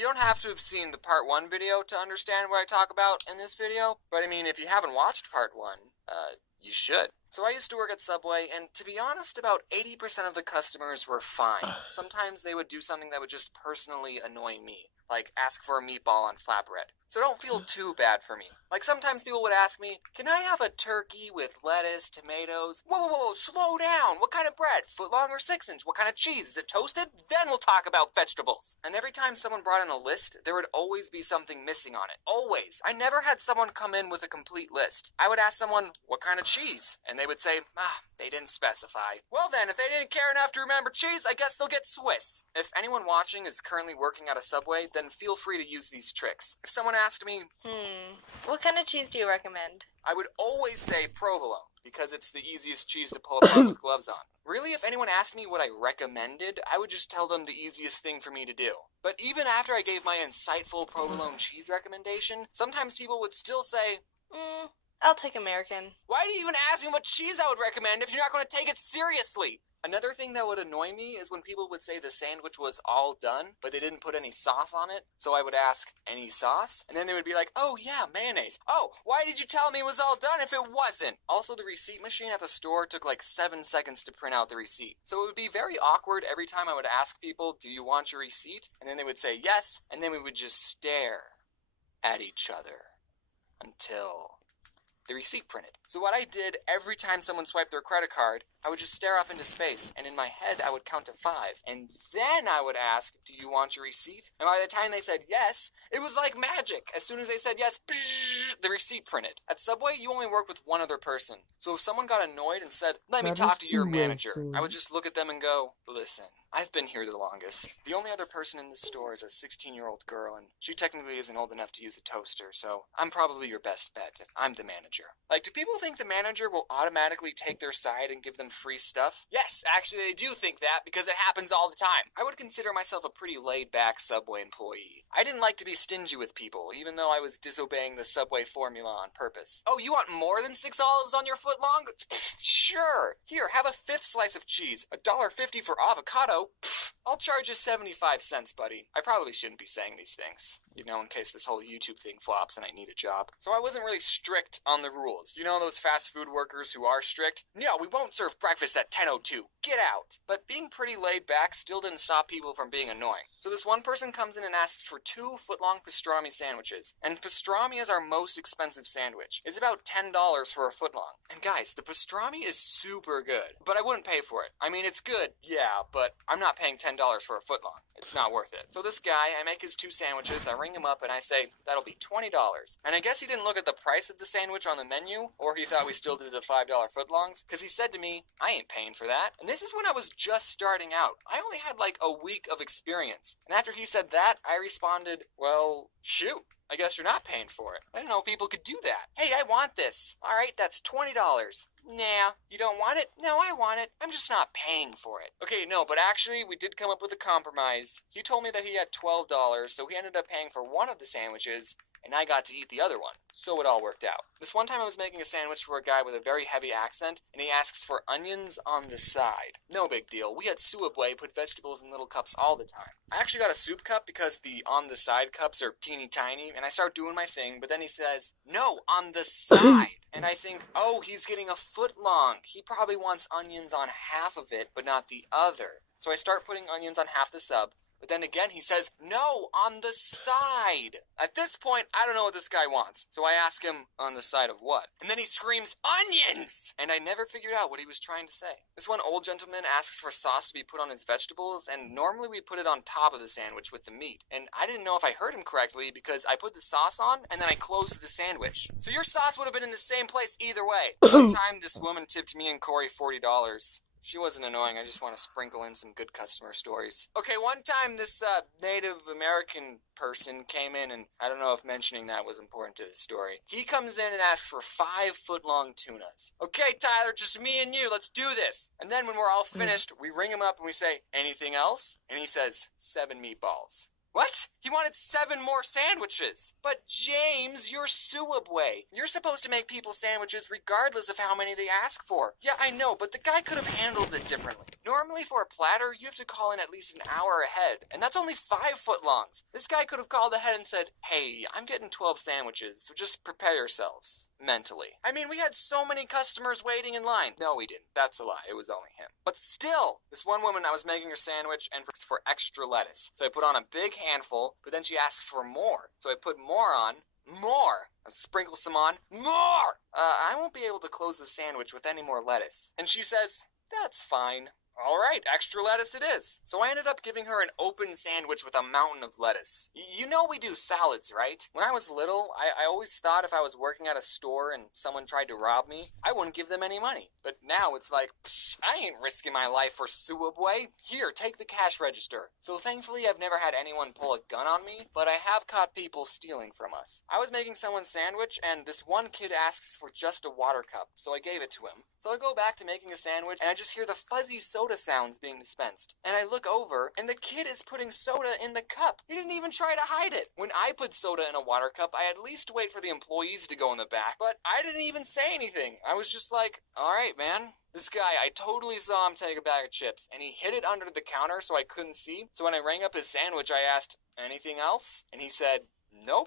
You don't have to have seen the part 1 video to understand what I talk about in this video, but I mean, if you haven't watched part 1, you should. So I used to work at Subway, and to be honest, about 80% of the customers were fine. Sometimes they would do something that would just personally annoy me, like ask for a meatball on flatbread. So don't feel too bad for me. Like sometimes people would ask me, can I have a turkey with lettuce, tomatoes? Whoa, slow down. What kind of bread? Footlong or 6-inch? What kind of cheese? Is it toasted? Then we'll talk about vegetables. And every time someone brought in a list, there would always be something missing on it. Always. I never had someone come in with a complete list. I would ask someone, what kind of cheese? And they would say, they didn't specify. Well then, if they didn't care enough to remember cheese, I guess they'll get Swiss. If anyone watching is currently working at a Subway, then feel free to use these tricks. If someone asked me, what kind of cheese do you recommend? I would always say provolone, because it's the easiest cheese to pull apart with gloves on. Really, if anyone asked me what I recommended, I would just tell them the easiest thing for me to do. But even after I gave my insightful provolone cheese recommendation, sometimes people would still say, I'll take American. Why do you even ask me what cheese I would recommend if you're not going to take it seriously? Another thing that would annoy me is when people would say the sandwich was all done, but they didn't put any sauce on it. So I would ask, any sauce? And then they would be like, oh yeah, mayonnaise. Oh, why did you tell me it was all done if it wasn't? Also, the receipt machine at the store took like 7 seconds to print out the receipt. So it would be very awkward every time I would ask people, do you want your receipt? And then they would say yes, and then we would just stare at each other until the receipt printed. So what I did every time someone swiped their credit card, I would just stare off into space, and in my head I would count to 5, and then I would ask, do you want your receipt? And by the time they said yes, it was like magic. As soon as they said yes, the receipt printed. At Subway, you only work with one other person. So if someone got annoyed and said, let me talk to your manager, I would just look at them and go, listen, I've been here the longest. The only other person in this store is a 16-year-old girl, and she technically isn't old enough to use the toaster, so I'm probably your best bet. I'm the manager. Like, do people think the manager will automatically take their side and give them free stuff? Yes, actually they do think that, because it happens all the time. I would consider myself a pretty laid-back Subway employee. I didn't like to be stingy with people, even though I was disobeying the Subway formula on purpose. Oh, you want more than 6 olives on your footlong? Sure. Here, have a 5th slice of cheese. $1.50 for avocado? I'll charge you 75 cents, buddy. I probably shouldn't be saying these things, you know, in case this whole YouTube thing flops and I need a job. So I wasn't really strict on the rules. You know those fast food workers who are strict? No, we won't serve breakfast at 10:02. Get out. But being pretty laid back still didn't stop people from being annoying. So this one person comes in and asks for 2 footlong pastrami sandwiches. And pastrami is our most expensive sandwich. It's about $10 for a footlong. And guys, the pastrami is super good, but I wouldn't pay for it. I mean, it's good, yeah, but I'm not paying $10 for a footlong. It's not worth it. So this guy, I make his 2 sandwiches, I ring him up and I say, that'll be $20. And I guess he didn't look at the price of the sandwich on the menu, or he thought we still did the $5 footlongs, because he said to me, I ain't paying for that. And this is when I was just starting out. I only had like a week of experience. And after he said that, I responded, well, shoot. I guess you're not paying for it. I didn't know people could do that. Hey, I want this. All right, that's $20. Nah, you don't want it? No, I want it. I'm just not paying for it. Okay, no, but actually, we did come up with a compromise. He told me that he had $12, so he ended up paying for one of the sandwiches, and I got to eat the other one. So it all worked out. This one time I was making a sandwich for a guy with a very heavy accent, and he asks for onions on the side. No big deal. We at Subway put vegetables in little cups all the time. I actually got a soup cup because the on the side cups are teeny tiny, and I start doing my thing, but then he says, no, on the side. And I think, oh, he's getting a foot long. He probably wants onions on half of it, but not the other. So I start putting onions on half the sub. But then again, he says, no, on the side. At this point, I don't know what this guy wants. So I ask him, on the side of what? And then he screams, onions! And I never figured out what he was trying to say. This one old gentleman asks for sauce to be put on his vegetables, and normally we put it on top of the sandwich with the meat. And I didn't know if I heard him correctly because I put the sauce on, and then I closed the sandwich. So your sauce would have been in the same place either way. One time, this woman tipped me and Corey $40. She wasn't annoying, I just want to sprinkle in some good customer stories. Okay, one time this Native American person came in, and I don't know if mentioning that was important to the story. He comes in and asks for 5 foot-long tunas. Okay, Tyler, just me and you, let's do this. And then when we're all finished, we ring him up and we say, anything else? And he says, 7 meatballs. What? He wanted 7 more sandwiches. But James, you're Subway. You're supposed to make people sandwiches regardless of how many they ask for. Yeah, I know, but the guy could have handled it differently. Normally for a platter, you have to call in at least an hour ahead, and that's only 5 footlongs. This guy could have called ahead and said, hey, I'm getting 12 sandwiches, so just prepare yourselves. Mentally. I mean, we had so many customers waiting in line. No, we didn't. That's a lie. It was only him. But still, this one woman, I was making her sandwich and for extra lettuce. So I put on a big handful, but then she asks for more. So I put more on. More! I sprinkle some on. More! I won't be able to close the sandwich with any more lettuce. And she says, that's fine. All right, extra lettuce it is. So I ended up giving her an open sandwich with a mountain of lettuce. You know we do salads, right? When I was little, I always thought if I was working at a store and someone tried to rob me, I wouldn't give them any money. But now it's like, psh, I ain't risking my life for Subway. Here, take the cash register. So thankfully I've never had anyone pull a gun on me, but I have caught people stealing from us. I was making someone's sandwich and this one kid asks for just a water cup, so I gave it to him. So I go back to making a sandwich and I just hear the fuzzy soda sounds being dispensed. And I look over and the kid is putting soda in the cup. He didn't even try to hide it. When I put soda in a water cup, I at least wait for the employees to go in the back, but I didn't even say anything. I was just like, all right, man. This guy, I totally saw him take a bag of chips, and he hid it under the counter so I couldn't see. So when I rang up his sandwich, I asked, anything else? And he said, nope.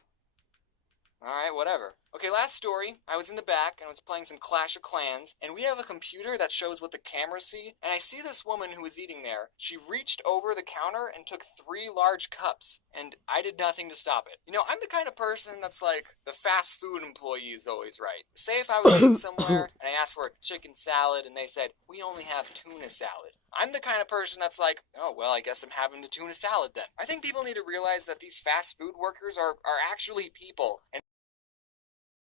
Alright, whatever. Okay, last story. I was in the back and I was playing some Clash of Clans, and we have a computer that shows what the cameras see, and I see this woman who was eating there. She reached over the counter and took 3 large cups, and I did nothing to stop it. You know, I'm the kind of person that's like, the fast food employee is always right. Say if I was eating somewhere and I asked for a chicken salad and they said, we only have tuna salad. I'm the kind of person that's like, oh, well, I guess I'm having the tuna salad then. I think people need to realize that these fast food workers are actually people, and